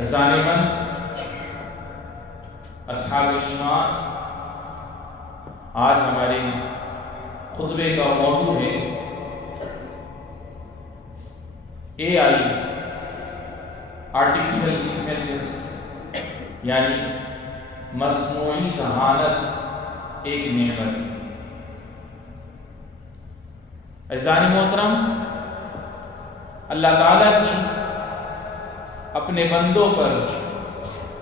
ثانیاً اصحاب ایمان، آج ہمارے خطبے کا موضوع ہے AI آرٹیفیشل انٹیلیجنس، یعنی مصنوعی ذہانت ایک نعمت ہے۔ عزیزان محترم، اللہ تعالیٰ کی اپنے بندوں پر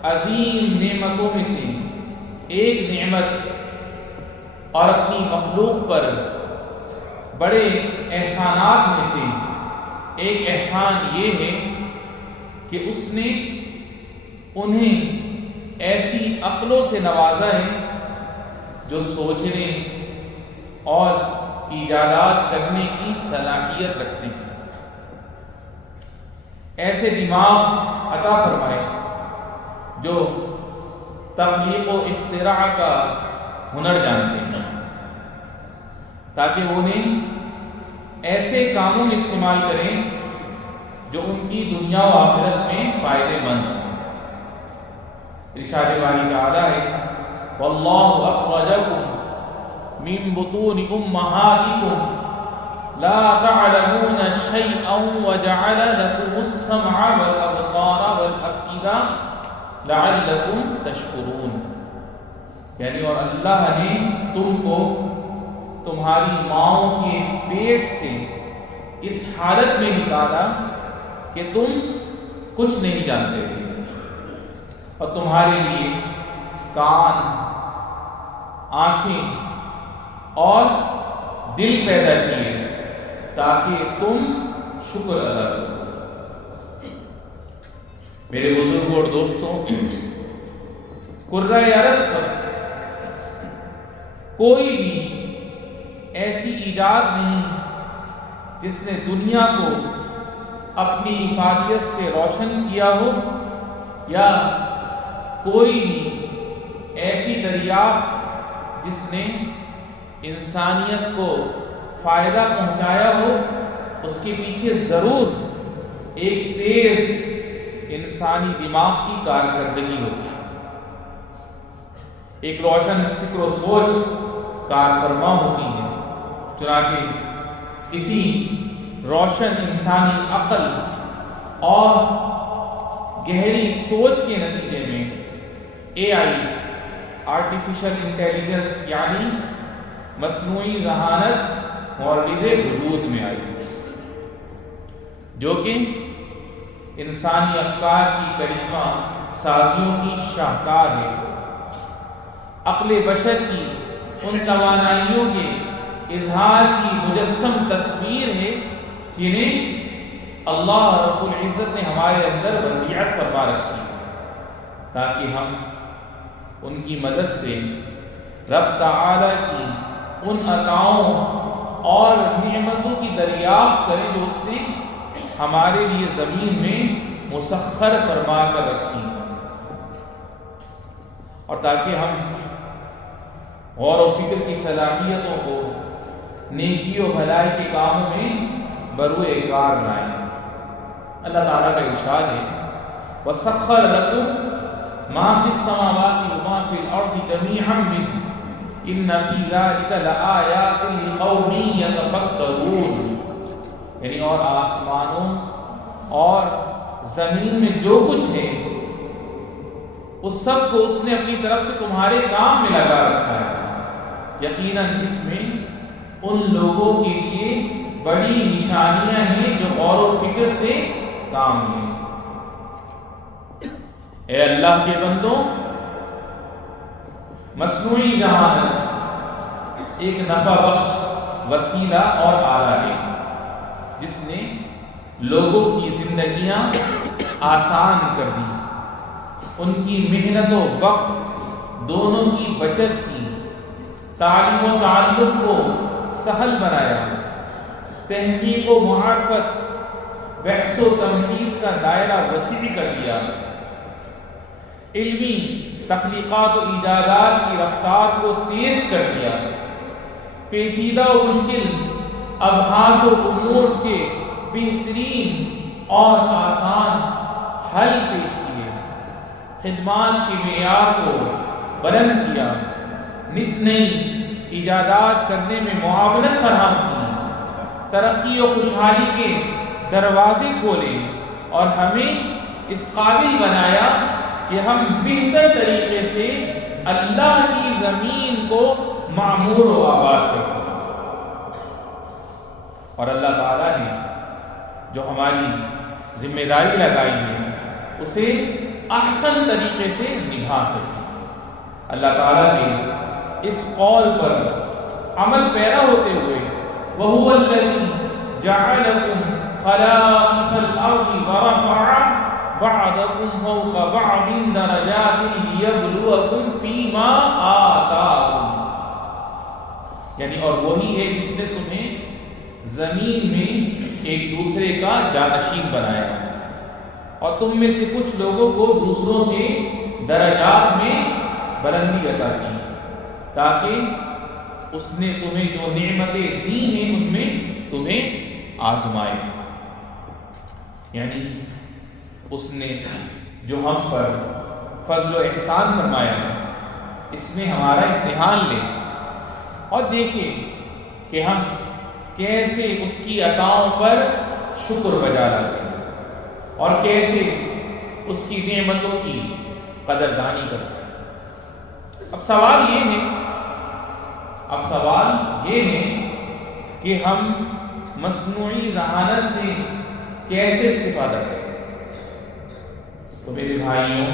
عظیم نعمتوں میں سے ایک نعمت اور اپنی مخلوق پر بڑے احسانات میں سے ایک احسان یہ ہے کہ اس نے انہیں ایسی عقلوں سے نوازا ہے جو سوچنے اور ایجادات کرنے کی صلاحیت رکھتے ہیں۔ ایسے دماغ عطا فرمائے جو تخلیق و اختراع کا ہنر جانتے ہیں، تاکہ انہیں ایسے کاموں میں استعمال کریں جو ان کی دنیا و آخرت میں فائدے مند ہوں۔ ارشاد باری تعالیٰ ہے وَاللَّهُ أَخْرَجَكُم مِّن بُطُونِ أُمَّهَاتِكُمْ لا تعلمون شيئا وجعل لكم السمع والابصار والافئدة لعلكم تشكرون، یعنی اور اللہ نے تم کو تمہاری ماؤں کے پیٹ سے اس حالت میں نکالا کہ تم کچھ نہیں جانتے تھے، اور تمہارے لیے کان، آنکھیں اور دل پیدا کیے تاکہ تم شکر ادا کرو۔ میرے بزرگوں اور دوستوں، کرۂ ارض پر کوئی بھی ایسی ایجاد نہیں جس نے دنیا کو اپنی افادیت سے روشن کیا ہو، یا کوئی بھی ایسی دریافت جس نے انسانیت کو فائدہ پہنچایا ہو۔ اس کے پیچھے ضرور ایک تیز انسانی دماغ کی کارکردگی ہوتی ہے، ایک روشن فکر و سوچ کارفرما ہوتی ہے۔ چنانچہ اسی روشن انسانی عقل اور گہری سوچ کے نتیجے میں AI آرٹیفیشل انٹیلیجنس یعنی مصنوعی ذہانت مورد وجود میں آئی، جو کہ انسانی افکار کی کرشمہ سازیوں کی شاہکار ہے، عقل بشر کی ان توانائیوں کے اظہار کی مجسم تصویر ہے جنہیں اللہ رب العزت نے ہمارے اندر ودیعت فرما رکھی ہے، تاکہ ہم ان کی مدد سے رب تعالیٰ کی ان عطاؤں اور نعمتوں کی دریافت کریں جو اس نے ہمارے لیے زمین میں مسخر فرما کر رکھی ہیں، اور تاکہ ہم غور و فکر کی صلاحیتوں کو نیکی و بھلائی کے کاموں میں بروئے کار لائیں۔ اللہ تعالیٰ کا ارشاد ہے وَسَخَّرَ لَكُم مَا فِي السَّمَاوَاتِ وَمَا فِي الْأَرْضِ جَمِيعًا مِّنْهُ ان فی ذلک لآیات لقوم یتفکرون، یعنی اور آسمانوں اور زمین میں جو کچھ ہے اس سب کو اس نے اپنی طرف سے تمہارے کام میں لگا رکھا ہے۔ یقیناً اس میں ان لوگوں کے لیے بڑی نشانیاں ہیں جو غور و فکر سے کام لیں۔ اے اللہ کے بندوں، مصنوعی ذہانت ایک نفع بخش وسیلہ اور آلہ ہے جس نے لوگوں کی زندگیاں آسان کر دی، ان کی محنت و وقت دونوں کی بچت کی، تعلیم و تعلم کو سہل بنایا، تحقیق و معرفت، بحث و تمہیز کا دائرہ وسیع کر دیا، علمی تخلیقات و ایجادات کی رفتار کو تیز کر دیا، پیچیدہ و مشکل ابحاث و امور کے بہترین اور آسان حل پیش کیے، خدمات کے معیار کو بلند کیا، نت نئی ایجادات کرنے میں معاونت فراہم کی، ترقی و خوشحالی کے دروازے کھولے اور ہمیں اس قابل بنایا کہ ہم بہتر طریقے سے اللہ کی زمین کو معمور و آباد کر سکیں۔ اور اللہ تعالیٰ نے جو ہماری ذمہ داری لگائی ہے اسے احسن طریقے سے نبھا سکیں۔ اللہ تعالیٰ کے اس قول پر عمل پیرا ہوتے ہوئے وَهُوَ الَّذِي جَعَلَكُمْ خَلَائِفَ الْأَرْضِ وَرَفَعَ بَعْضَكُمْ فَوْقَ بَعْضٍ دَرَجَاتٍ لِيَبْلُوَكُمْ فِي مَا آتَاكُمْ، یعنی اور وہی ہے جس نے تمہیں زمین میں ایک دوسرے کا جانشین بنایا اور تم میں سے کچھ لوگوں کو دوسروں سے درجات میں بلندی عطا کی، تاکہ اس نے تمہیں جو نعمتیں دی ہیں ان میں تمہیں آزمائے۔ یعنی اس نے جو ہم پر فضل و احسان فرمایا ہے اس میں ہمارا امتحان لے اور دیکھیں کہ ہم کیسے اس کی عطاؤں پر شکر بجا لاتے ہیں اور کیسے اس کی نعمتوں کی قدردانی کرتے ہیں۔ اب سوال یہ ہے کہ ہم مصنوعی ذہانت سے کیسے استفادہ کریں۔ تو میرے بھائیوں،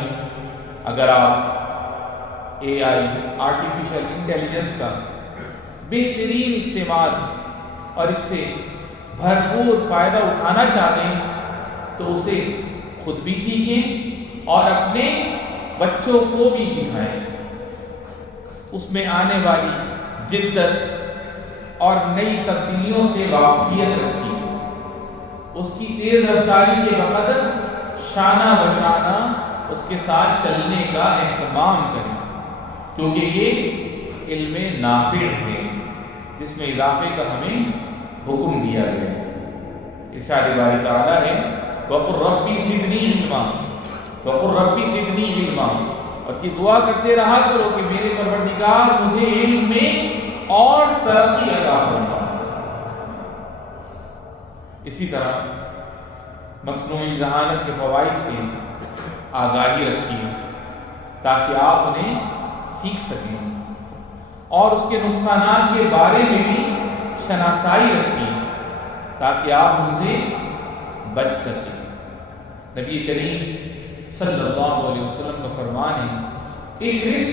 اگر آپ اے آئی آرٹیفیشل انٹیلیجنس کا بہترین استعمال اور اس سے بھرپور فائدہ اٹھانا چاہتے ہیں تو اسے خود بھی سیکھیں اور اپنے بچوں کو بھی سکھائیں۔ اس میں آنے والی جدت اور نئی تبدیلیوں سے واقفیت رکھیں، اس کی تیز رفتاری کے بقدر شانہ بشانہ اس کے ساتھ چلنے کا اہتمام کریں، کیونکہ یہ علم نافع ہے جس میں اضافے کا ہمیں حکم دیا گیا ہے۔ ارشاد باری تعالیٰ ہے وَقُلْ رَبِّ زِدْنِی عِلْمًا، وَقُلْ رَبِّ زِدْنِی عِلْمًا، اور یہ دعا کرتے رہا کرو کہ میرے پروردگار مجھے علم میں اور ترقی عطا فرما۔ اسی طرح مصنوعی ذہانت کے فوائد سے آگاہی رکھیے تاکہ آپ انہیں سیکھ سکیں اور اس کے نقصانات کے بارے میں بھی شناسائی رکھیے تاکہ آپ ان سے بچ سکیں۔ نبی کریم صلی اللہ علیہ وسلم کا فرمان ہے احرص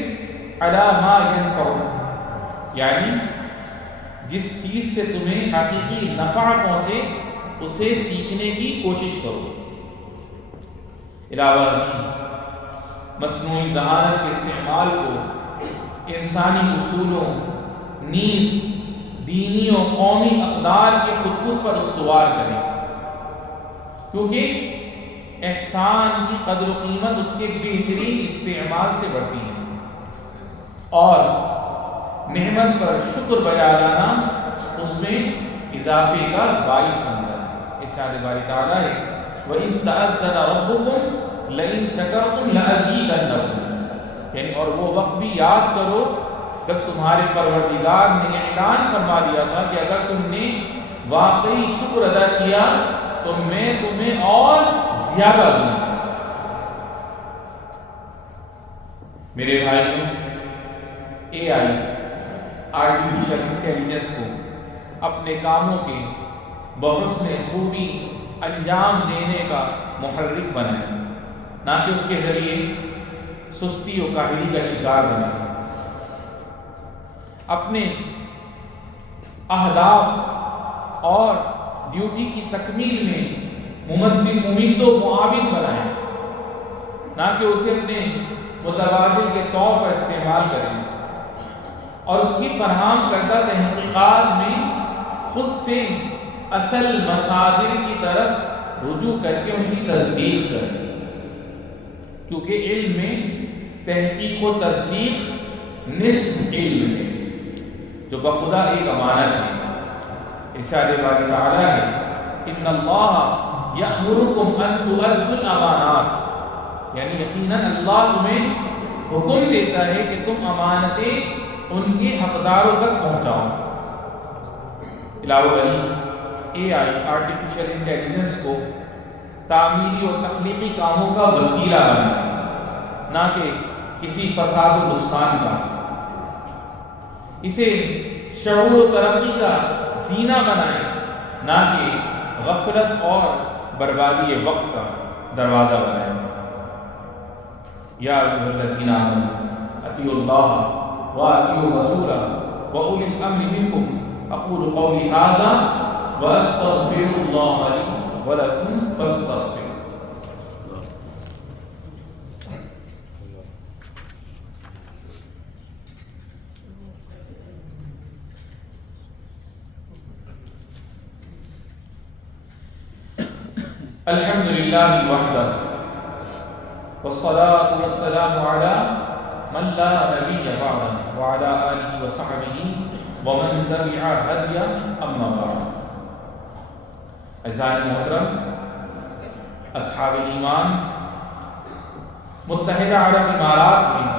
علی ما ینفعک، یعنی جس چیز سے تمہیں حقیقی نفع پہنچے اسے سیکھنے کی کوشش کرو۔ علاوہ ازیں مصنوعی ذہانت کے استعمال کو انسانی اصولوں نیز دینی و قومی اقدار کے خطوط پر استوار کریں، کیونکہ احسان کی قدر و قیمت اس کے بہترین استعمال سے بڑھتی ہے اور نعمت پر شکر بجا لانا اس میں اضافے کا باعث بنتا ہے۔ ارشاد باری تعالیٰ ہے وَإِذْ تَأَذَّنَ رَبُّكُمْ لَئِن شَكَرْتُمْ لَأَزِيدَنَّكُمْ، یعنی اور وہ وقت بھی یاد کرو جب تمہارے پروردگار نے اعلان فرما دیا تھا کہ اگر تم نے واقعی شکر ادا کیا تو میں تمہیں اور زیادہ دوں گا۔ میرے بھائیوں، اے آئی آرٹیفیشل انٹیلیجنس کو اپنے کاموں کے بحسن خوبی انجام دینے کا محرک بنائیں، نہ کہ اس کے ذریعے سستی و کاہلی کا شکار بنائیں۔ اپنے اہداف اور ڈیوٹی کی تکمیل میں ممید و معاون بنائیں، نہ کہ اسے اپنے متبادل کے طور پر استعمال کریں اور اس کی فراہم کردہ تحقیقات میں خود سے اصل مصادر کی طرف رجوع کر کے ان کی تصدیق کریں، کیونکہ علم میں تحقیق و تصدیق نصف علم ہے جو بخدا ایک امانت ہے۔ ارشاد باری تعالیٰ ہے ان اللہ یأمرکم ان تؤدوا الامانات، یعنی یقیناً اللہ تمہیں حکم دیتا ہے کہ تم امانتیں ان کے حقداروں تک پہنچاؤ۔ علاوہ ازیں آرٹیفیشل انٹیلیجنس کو تعمیری اور تخلیقی کاموں کا وسیلہ بنائے، نہ کہ کسی فساد و نقصان کا۔ اسے شعور و ترقی کا زینہ بنائے، نہ کہ غفلت اور بربادی وقت کا دروازہ بنائے۔ یا ایھا الذین آمنوا اطیعوا اللہ واطیعوا الرسول واولی الامر منکم اقول قولی ھذا واستغفر اللہ لی ولکم فاستغفروہ۔ الحمد للہ وحدہ والصلاة والسلام علی من لا نبی بعدہ وعلی آلہ وصحبہ ومن تبع ہدیہ اما بعد۔ اعزائے محترم، اصحاب ایمان، متحدہ عرب امارات میں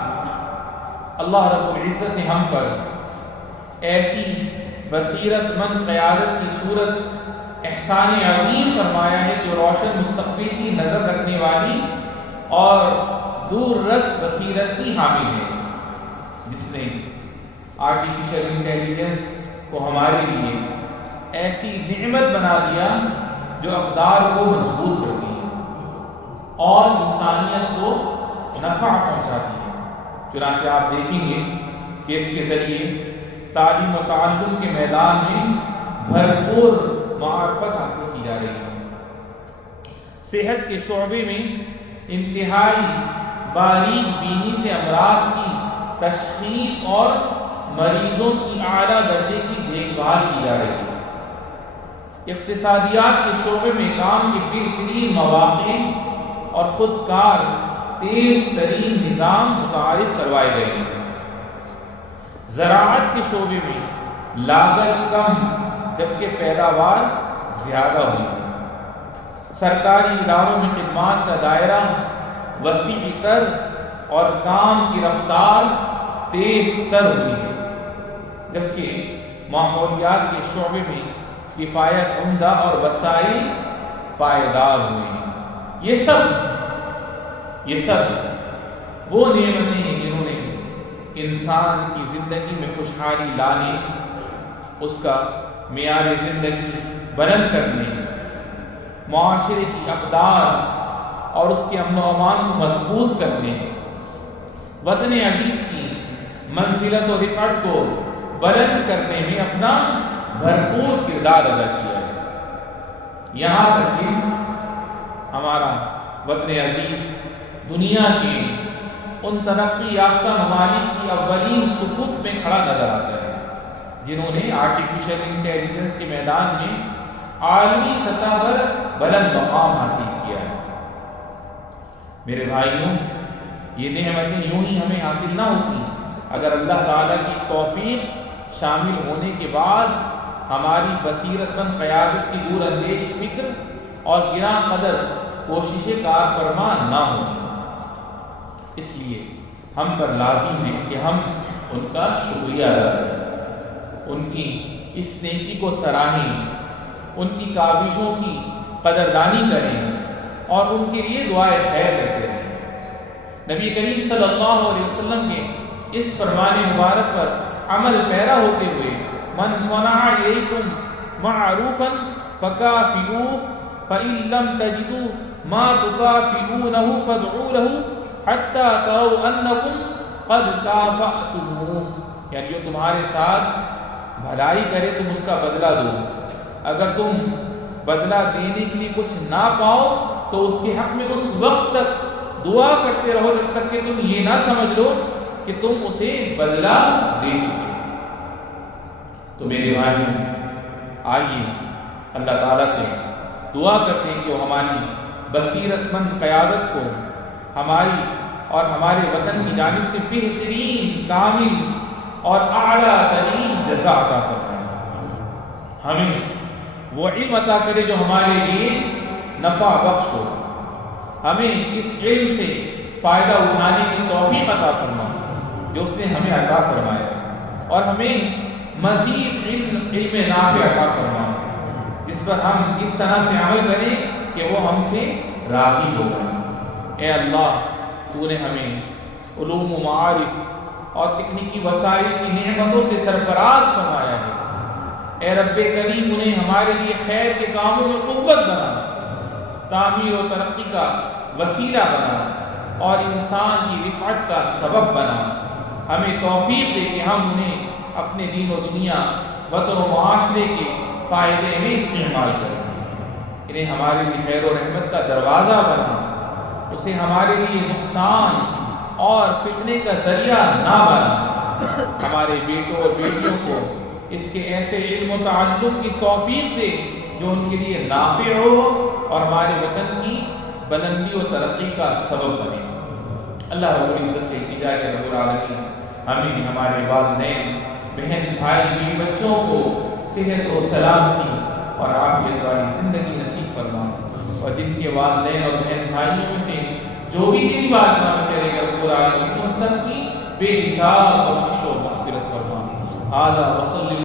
اللہ رب العزت نے ہم پر ایسی بصیرت مند قیادت کی صورت احسان عظیم فرمایا ہے جو روشن مستقبل کی نظر رکھنے والی اور دور رس بصیرت کی حامل ہے، جس نے آرٹیفیشل انٹیلیجنس کو ہمارے لیے ایسی نعمت بنا دیا جو اقدار کو مضبوط کرتی ہے اور انسانیت کو نفع پہنچاتی ہے۔ چنانچہ آپ دیکھیں گے کہ اس کے ذریعے تعلیم و تعلم کے میدان میں بھرپور معرفت حاصل کی جا رہی ہے۔ صحت کے شعبے میں انتہائی باریک بینی سے امراض کی تشخیص اور مریضوں کی اعلیٰ درجے کی دیکھ بھال کی جا رہی ہے۔ اقتصادیات کے شعبے میں کام کے بہترین مواقع اور خود کار تیز ترین نظام متعارف کروائے گئے ہیں۔ زراعت کے شعبے میں لاگت کم جبکہ پیداوار زیادہ ہوئی ہے۔ سرکاری اداروں میں خدمات کا دائرہ وسیع تر اور کام کی رفتار تیز تر ہوئی ہے، جبکہ ماحولیات کے شعبے میں کفایت عمدہ اور وسائل پائیدار ہوئے ہیں۔ یہ سب وہ نعمتیں ہیں جنہوں نے انسان کی زندگی میں خوشحالی لانے، اس کا معیار زندگی بلند کرنے، معاشرے کی اقدار اور اس کے امن و امان کو مضبوط کرنے، وطن عزیز کی منزلت و رفعت کو بلند کرنے میں اپنا بھرپور کردار ادا کیا ہے۔ یہاں تک کہ ہمارا وطن عزیز دنیا کے ان ترقی یافتہ ممالک کی اولین صفوف میں کھڑا نظر آتا ہے جنہوں نے آرٹیفیشل انٹیلیجنس کے میدان میں عالمی سطح پر بلند مقام حاصل کیا ہے۔ میرے بھائیوں، یہ نعمتیں یوں ہی ہمیں حاصل نہ ہوتی اگر اللہ تعالیٰ کی توفیق شامل ہونے کے بعد ہماری بصیرت مند قیادت کی دور اندیش فکر اور گراں قدر کوششیں کار فرما نہ ہوتی۔ اس لیے ہم پر لازم ہے کہ ہم ان کا شکریہ ادا کریں، ان کی اس نیکی کو سراہیں، ان کی کاوشوں کی قدردانی کریں اور ان کے لیے دعائے خیر کرتے رہیں۔ نبی کریم صلی اللہ علیہ وسلم کے اس فرمان مبارک پر عمل پیرا ہوتے ہوئے من صنع الیکم معروفا فکافئوہ فإن لم تجدوا ما تکافئونہ فادعوا لہ حتی تروا انکم قد کافأتموہ، یعنی جو تمہارے ساتھ بھلائی کرے تم اس کا بدلہ دو، اگر تم بدلہ دینے کے لیے کچھ نہ پاؤ تو اس کے حق میں اس وقت تک دعا کرتے رہو جب تک کہ تم یہ نہ سمجھ لو کہ تم اسے بدلہ دے چکے۔ تو میرے بھائیوں، آئیے اللہ تعالیٰ سے دعا کرتے ہیں کہ وہ ہماری بصیرت مند قیادت کو ہماری اور ہمارے وطن کی جانب سے بہترین، کامل اور اعلیٰ ترین جزا عطا فرمائے۔ ہمیں وہ علم عطا کرے جو ہمارے لیے نفع بخش ہو، ہمیں اس علم سے فائدہ اٹھانے کی توفیق عطا فرما جو اس نے ہمیں عطا فرمایا، اور ہمیں مزید علم نافع عطا فرما جس پر ہم اس طرح سے عمل کریں کہ وہ ہم سے راضی ہو جائے۔ اے اللہ، تو نے ہمیں علوم و معارف اور تکنیکی وسائل کی نعمتوں سے سرفراز فرمایا ہے۔ اے رب کریم، انہیں ہمارے لیے خیر کے کاموں میں قوت بنا، تعمیر و ترقی کا وسیلہ بنا اور انسان کی رفعت کا سبب بنا۔ ہمیں توفیق دے کہ ہم انہیں اپنے دین و دنیا، وطن و معاشرے کے فائدے میں استعمال کریں، انہیں ہمارے لیے خیر و رحمت کا دروازہ بنا، اسے ہمارے لیے نقصان اور فتنے کا ذریعہ نہ بنا۔ ہمارے بیٹوں اور بیٹیوں کو اس کے ایسے علم و تعلم کی توفیق دے جو ان کے لیے نافع ہو اور ہمارے وطن کی بلندی و ترقی کا سبب بنے۔ اللہ رب العزت سے التجا ہے رب العالمین ہمیں، ہمارے والدین، بہن بھائی، بیوی بچوں کو صحت و سلامتی اور عافیت والی زندگی نصیب فرما، اور جن کے والدین اور بہن بھائیوں میں سے جو بھی تیری بات مانے چلے گا رب العالمین ان سب کی بے حساب بخشش و مغفرت فرما۔ اعلیٰ وصلی